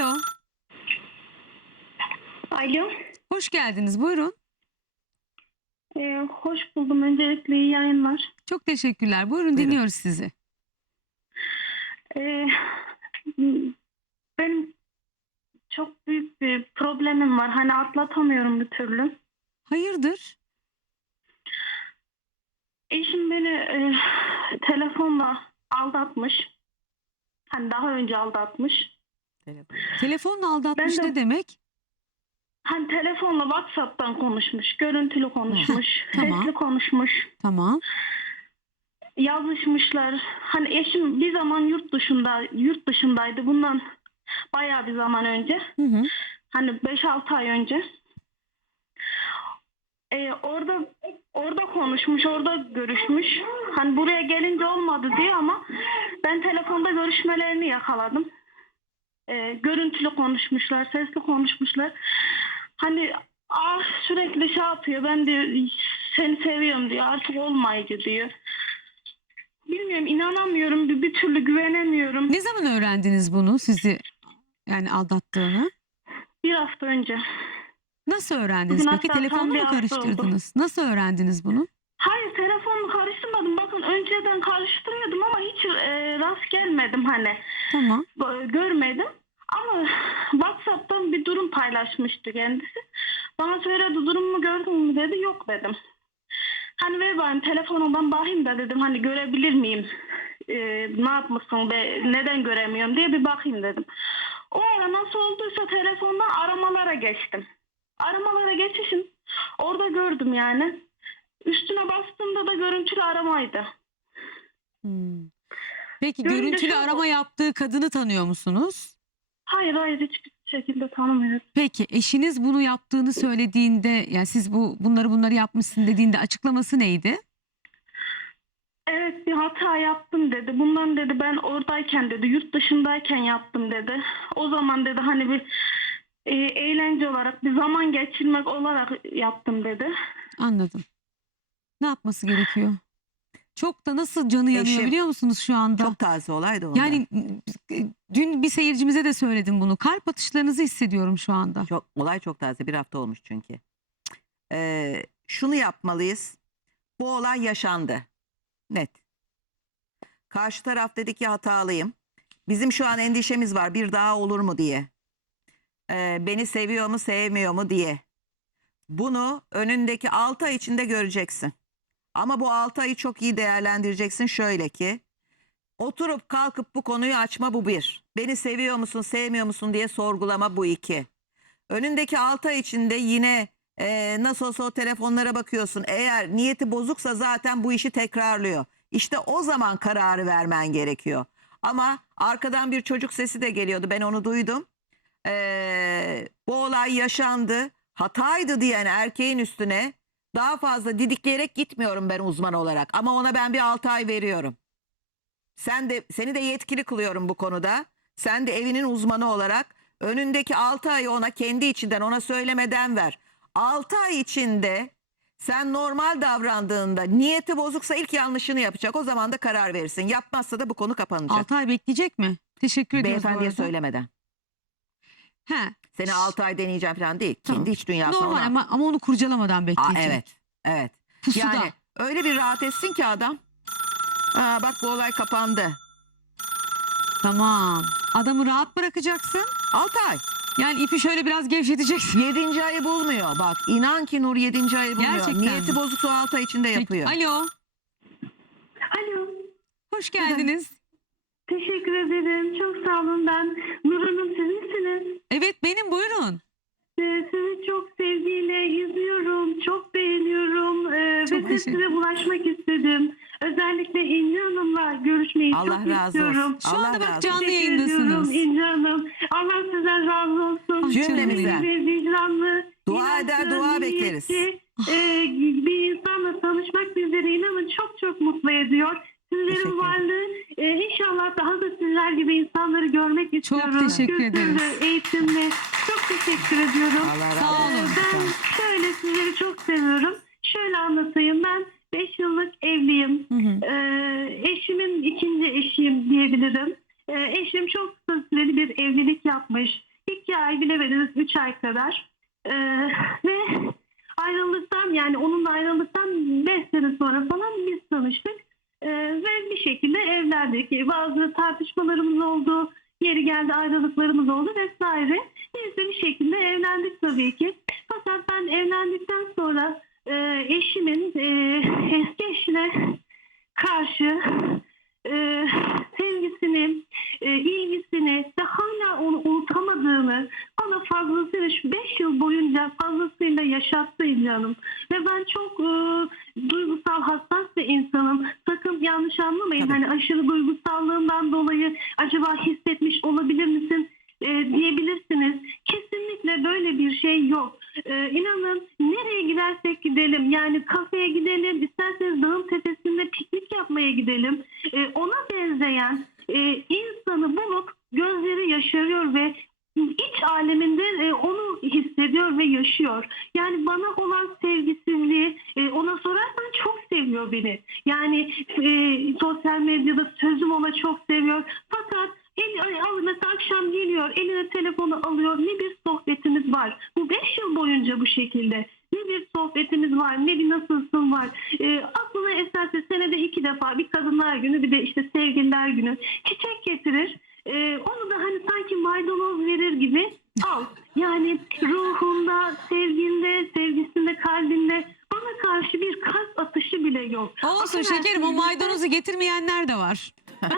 Alo. Alo. Hoş geldiniz. Buyurun. Ee, hoş buldum. Öncelikle iyi yayınlar. Çok teşekkürler. Buyurun Buyurun. dinliyoruz sizi. Ee, benim çok büyük bir problemim var. Hani atlatamıyorum bir türlü. Hayırdır? Eşim beni e, telefonla aldatmış. Hani daha önce aldatmış. Telefon. Telefonla aldatmış Ben de- ne demek? Hani telefonla WhatsApp'tan konuşmuş. Görüntülü konuşmuş. tamam. Sesli konuşmuş. Tamam. yazışmışlar. Hani eşim bir zaman yurt dışında yurt dışındaydı. Bundan bayağı bir zaman önce. Hı hı. Hani 5-6 ay önce. Ee, orada orada konuşmuş, orada görüşmüş. Hani buraya gelince olmadı diye ama ben telefonda görüşmelerini yakaladım. Ee, görüntülü konuşmuşlar, sesli konuşmuşlar. Hani ah sürekli şey yapıyor. Ben de seni seviyorum diyor. Artık olmayıcı diyor. Bilmiyorum inanamıyorum bir, bir türlü güvenemiyorum. Ne zaman öğrendiniz bunu sizi yani aldattığını? Bir hafta önce. Nasıl öğrendiniz Bugün peki? Telefonla mı hafta oldu. karıştırdınız? Nasıl öğrendiniz bunu? Hayır telefonumu karıştırmadım. Bakın önceden karıştırıyordum ama hiç e, rast gelmedim hani. Tamam. Görmedim. Ama WhatsApp'tan bir durum paylaşmıştı kendisi. Bana söyledi durumu gördün mü dedi. Yok dedim. Hani ver bakayım telefonumdan bakayım da dedim. Hani görebilir miyim? E, ne yapmışsın be neden göremiyorum diye bir bakayım dedim. O ara nasıl olduysa telefondan aramalara geçtim. Aramalara geçişim orada gördüm yani. Üstüne bastığımda da görüntülü aramaydı. Hmm. Peki Görünce görüntülü şu- arama yaptığı kadını tanıyor musunuz? Hayır hayır hiçbir şekilde tanımıyorum. Peki eşiniz bunu yaptığını söylediğinde yani siz bu bunları bunları yapmışsın dediğinde açıklaması neydi? Evet bir hata yaptım dedi. Bundan dedi ben oradayken dedi yurt dışındayken yaptım dedi. O zaman dedi hani bir e, eğlence olarak bir zaman geçirmek olarak yaptım dedi. Anladım. Ne yapması gerekiyor? Çok da nasıl canı yanıyor Eşim- biliyor musunuz şu anda? Çok taze olaydı ondan. Yani dün bir seyircimize de söyledim bunu. Kalp atışlarınızı hissediyorum şu anda. Çok, olay çok taze. Bir hafta olmuş çünkü. Ee, şunu yapmalıyız. Bu olay yaşandı. Net. Karşı taraf dedi ki hatalıyım. Bizim şu an endişemiz var. Bir daha olur mu diye. Ee, beni seviyor mu sevmiyor mu diye. Bunu önündeki 6 ay içinde göreceksin. Ama bu 6 ayı çok iyi değerlendireceksin şöyle ki. Oturup kalkıp bu konuyu açma bu bir. Beni seviyor musun sevmiyor musun diye sorgulama bu iki. Önündeki 6 ay içinde yine e, nasıl olsa o telefonlara bakıyorsun. Eğer niyeti bozuksa zaten bu işi tekrarlıyor. İşte o zaman kararı vermen gerekiyor. Ama arkadan bir çocuk sesi de geliyordu. Ben onu duydum. Ee, bu olay yaşandı. Hataydı diyen erkeğin üstüne daha fazla didikleyerek gitmiyorum ben uzman olarak. Ama ona ben bir 6 ay veriyorum. Sen de seni de yetkili kılıyorum bu konuda. Sen de evinin uzmanı olarak önündeki 6 ayı ona kendi içinden ona söylemeden ver. 6 ay içinde sen normal davrandığında niyeti bozuksa ilk yanlışını yapacak. O zaman da karar verirsin. Yapmazsa da bu konu kapanacak. 6 ay bekleyecek mi? Teşekkür ediyoruz bu Beyefendiye arada. söylemeden. He, Seni 6 ay deneyeceğim falan değil. Tamam. Kendi iç dünyasına normal ona. ama, ama onu kurcalamadan Aa, bekleyecek. evet. Evet. Pusuda. Yani öyle bir rahat etsin ki adam. Aa, bak bu olay kapandı. Tamam. Adamı rahat bırakacaksın. 6 ay. Yani ipi şöyle biraz gevşeteceksin. 7. ayı bulmuyor. Bak inan ki Nur 7. ayı bulmuyor. Gerçekten Niyeti mi? bozuksa o 6 ay içinde Peki, yapıyor. Alo. Alo. Hoş geldiniz. Teşekkür ederim. Çok sağ olun. Ben Nur Hanım siz misiniz? Evet benim buyurun. Ee, sizi çok sevgiyle izliyorum. Çok beğeniyorum. Ee, Çok ve de teşekkür- size ulaşmak istedim. Özellikle İnci Hanım'la görüşmeyi Allah çok razı istiyorum. olsun. Şu Allah anda bak razı canlı. Teşekkür yayındasınız. ediyorum İnci Hanım. Allah sizden razı olsun. Cümlemizden. Ve vicdanlı, Dua eder, inançlı, dua niyetli, bekleriz. e, bir insanla tanışmak bizleri inanın çok çok mutlu ediyor. Sizlerin varlığı e, inşallah daha da sizler gibi insanları görmek istiyorum. teşekkür Kültürlü, ederiz. eğitimli. Çok teşekkür ediyorum. Allah razı Sağ olun. olsun. Ben şöyle sizleri çok seviyorum. Şöyle anlatayım. Ben 5 yıllık evliyim. Hı hı. Ee, eşimin ikinci eşiyim diyebilirim. Ee, eşim çok kısa süreli bir evlilik yapmış. iki ay bilemediniz üç ay kadar. Ee, ve ayrıldıktan yani onunla ayrıldıktan beş sene sonra falan biz tanıştık. Ee, ve bir şekilde evlendik. Bazı tartışmalarımız oldu. Yeri geldi ayrılıklarımız oldu vesaire. Biz de bir şekilde evlendik tabii ki. Fakat ben evlendikten sonra e, eşimin e, eski eşine karşı e, sevgisini, e, ilgisini ve hala onu unutamadığını bana fazlasıyla şu 5 yıl boyunca fazlasıyla yaşattı Hanım. Ve ben çok e, duygusal hassas bir insanım. Sakın yanlış anlamayın. Tabii. Hani aşırı duygusallığından dolayı acaba hissetmiş olabilir misin e, diyebilirsiniz. Kesinlikle böyle bir şey yok. E, inanın nereye gidersek gidelim yani kafeye gidelim isterseniz dağın tepesinde piknik yapmaya gidelim. E, ona benzeyen e, insanı bulup gözleri yaşarıyor ve iç aleminde e, onu hissediyor ve yaşıyor. Yani bana olan sevgisizliği e, ona sorarsan çok seviyor beni. Yani e, sosyal medyada sözüm ona çok seviyor. Fakat el, mesela akşam geliyor eline telefonu alıyor ne bir sohbetimiz var. Bu beş yıl boyunca bu şekilde. Ne bir sohbetimiz var, ne bir nasılsın var. E, aklına eserse senede iki defa bir kadınlar günü bir de işte sevgililer günü çiçek getirir. E, onu da hani sanki maydanoz verir gibi al. Yani ruhunda, sevginde, sevgisinde, kalbinde bana karşı bir kalp atışı bile yok. Olsun şekerim o maydanozu getirmeyenler de var.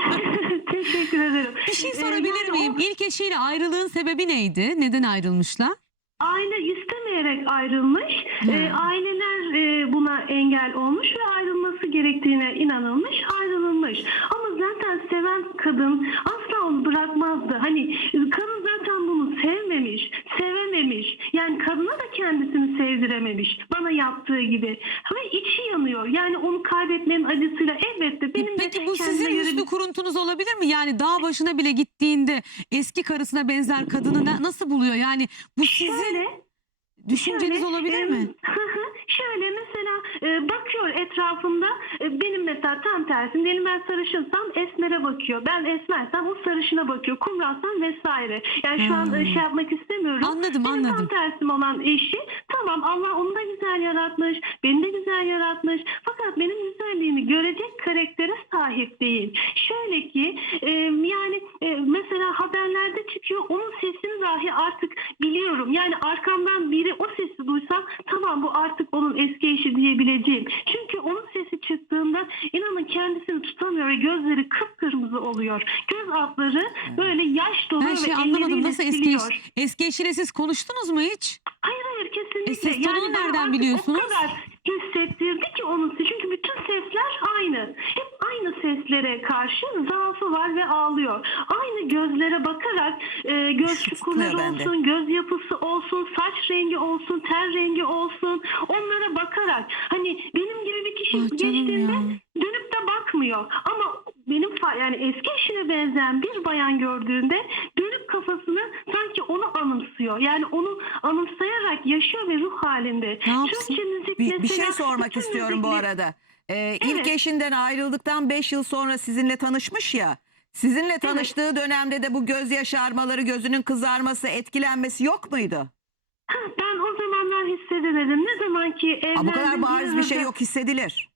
Teşekkür ederim. Bir şey Ee, sorabilir yani miyim? o İlk eşiyle ayrılığın sebebi neydi? Neden ayrılmışlar? Aile istemeyerek ayrılmış. Hmm. Ee, aileler e, buna engel olmuş ve ayrılması gerektiğine inanılmış, ayrılınmış. Ama zaten seven kadın asla onu bırakmazdı. Hani kadın zaten bunu sevmemiş, sevememiş. Yani kadına da kendisini sevdirememiş. Bana yaptığı gibi. Ve içi yanıyor. Yani onu kaybetmenin acısıyla elbette benim de Peki bu sizin bir- üstü kuruntunuz olabilir mi? Yani dağ başına bile gittiğinde eski karısına benzer kadını na- nasıl buluyor? Yani bu sizin Şöyle, düşünceniz Şöyle, olabilir e, mi? Şöyle mesela e, bakıyor etrafında e, benim mesela tam tersi benim ben sarışınsam esmere bakıyor. Ben esmersem o sarışına bakıyor. Kumralsam vesaire. Yani şu an e, Hmm. şey yapmak istemiyorum. Anladım Benim anladım. tam tersim olan eşi tamam Allah onu da güzel yaratmış. Beni de güzel yaratmış. Fakat benim güzelliğimi görecek karaktere sahip değil. Şöyle ki e, yani e, mesela haberlerde çıkıyor onun sesini dahi artık biliyorum. Yani arkamdan biri o sesi duysam tamam bu artık onun eski eşi diyebileceğim. Çünkü onun sesi çıktığında inanın kendisini tutamıyor ve gözleri kıpkırmızı oluyor. Göz altları böyle yaş doluyor Ben şey ve anlamadım. elleriyle Nasıl eski, siliyor. eş, eski eşiyle siz konuştunuz mu hiç? Hayır hayır kesinlikle. E ses tonunu bana nereden artık biliyorsunuz? O kadar hissettirdi ki onun sesi. Çünkü bütün sesler aynı. Hep aynı seslere karşı zaafı var ve ağlıyor. Aynı gözlere bakarak e, göz çukurları olsun, göz yapısı olsun, saç rengi olsun, ten rengi olsun. Onlara bakarak hani benim gibi bir kişi Ah geçtiğinde ya. dönüp de bakmıyor. Ama benim yani eski eşine benzeyen bir bayan gördüğünde dönüp kafasını sanki onu anımsıyor. Yani onu anımsayarak yaşıyor ve ruh halinde. Ne yapsın? Türkçe müzik Bir, bir mesela, şey sormak istiyorum bu müzikleri- arada. Ee, İlk eşinden ayrıldıktan 5 yıl sonra sizinle tanışmış ya. Sizinle tanıştığı dönemde de bu göz yaşarmaları, gözünün kızarması, etkilenmesi yok muydu? Ha, Ben o zamanlar hissedemedim. Ne zaman ki evlendim. bu kadar bariz bir şey arada- yok hissedilir.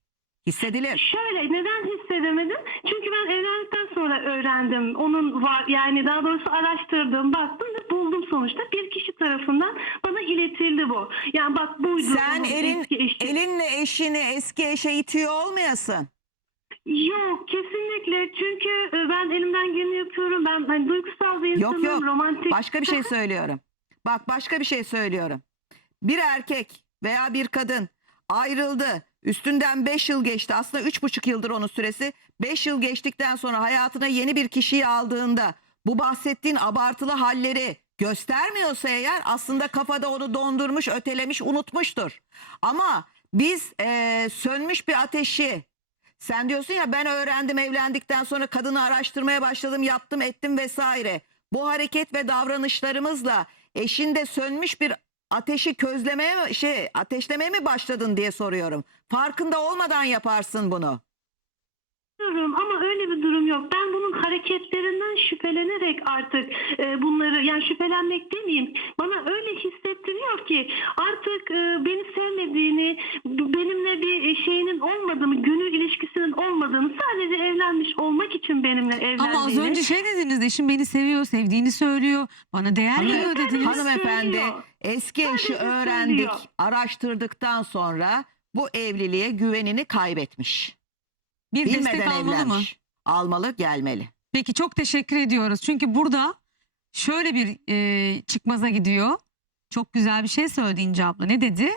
Hissedilir. Şöyle neden hissedemedim? Çünkü ben evlendikten sonra öğrendim. Onun var yani daha doğrusu araştırdım, baktım ve buldum sonuçta. Bir kişi tarafından bana iletildi bu. Yani bak buydu. Sen onun elin, eski eşi. elinle eşini eski eşe itiyor olmayasın. Yok kesinlikle çünkü e, ben elimden geleni yapıyorum. Ben hani duygusal bir insanım, yok. romantik. Başka bir şey söylüyorum. Bak başka bir şey söylüyorum. Bir erkek veya bir kadın ayrıldı. Üstünden 5 yıl geçti. Aslında üç buçuk yıldır onun süresi. 5 yıl geçtikten sonra hayatına yeni bir kişiyi aldığında bu bahsettiğin abartılı halleri göstermiyorsa eğer aslında kafada onu dondurmuş, ötelemiş, unutmuştur. Ama biz eee, sönmüş bir ateşi sen diyorsun ya ben öğrendim evlendikten sonra kadını araştırmaya başladım, yaptım, ettim vesaire. Bu hareket ve davranışlarımızla eşinde sönmüş bir ateşi közlemeye şey ateşlemeye mi başladın diye soruyorum. Farkında olmadan yaparsın bunu. Biliyorum ama öyle bir durum yok. Ben bunun hareketlerinden şüphelenerek artık e, bunları yani şüphelenmek demeyeyim. Bana öyle hissettiriyor ki artık e, beni sevmediğini, benimle bir şeyinin olmadığını, gönül ilişkisinin olmadığını sadece evlenmiş olmak için benimle evlendiğini. Ama az önce şey dediniz eşim beni seviyor, sevdiğini söylüyor. Bana değer veriyor dediniz. Hanımefendi söylüyor. eski eşi Sadece öğrendik, söylüyor. araştırdıktan sonra bu evliliğe güvenini kaybetmiş. Bir destek Bilmeden almalı mı? evlenmiş. Almalı, gelmeli. Peki çok teşekkür ediyoruz. Çünkü burada şöyle bir e, çıkmaza gidiyor. Çok güzel bir şey söyledi İnce abla. Ne dedi?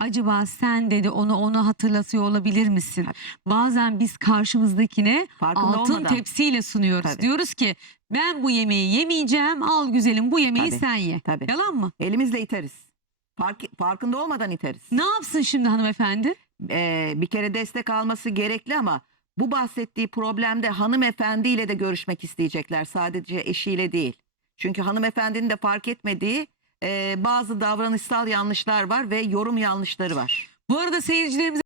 Acaba sen dedi onu ona hatırlatıyor olabilir misin? Bazen biz karşımızdakine Farkında altın olmadan. tepsiyle sunuyoruz. Tabii. Diyoruz ki ben bu yemeği yemeyeceğim. Al güzelim bu yemeği Tabii, sen ye. tabii. Yalan mı? Elimizle iteriz. Fark, farkında olmadan iteriz. Ne yapsın şimdi hanımefendi? Ee, bir kere destek alması gerekli ama bu bahsettiği problemde hanımefendiyle de görüşmek isteyecekler. Sadece eşiyle değil. Çünkü hanımefendinin de fark etmediği e, bazı davranışsal yanlışlar var ve yorum yanlışları var. Bu arada seyircilerimize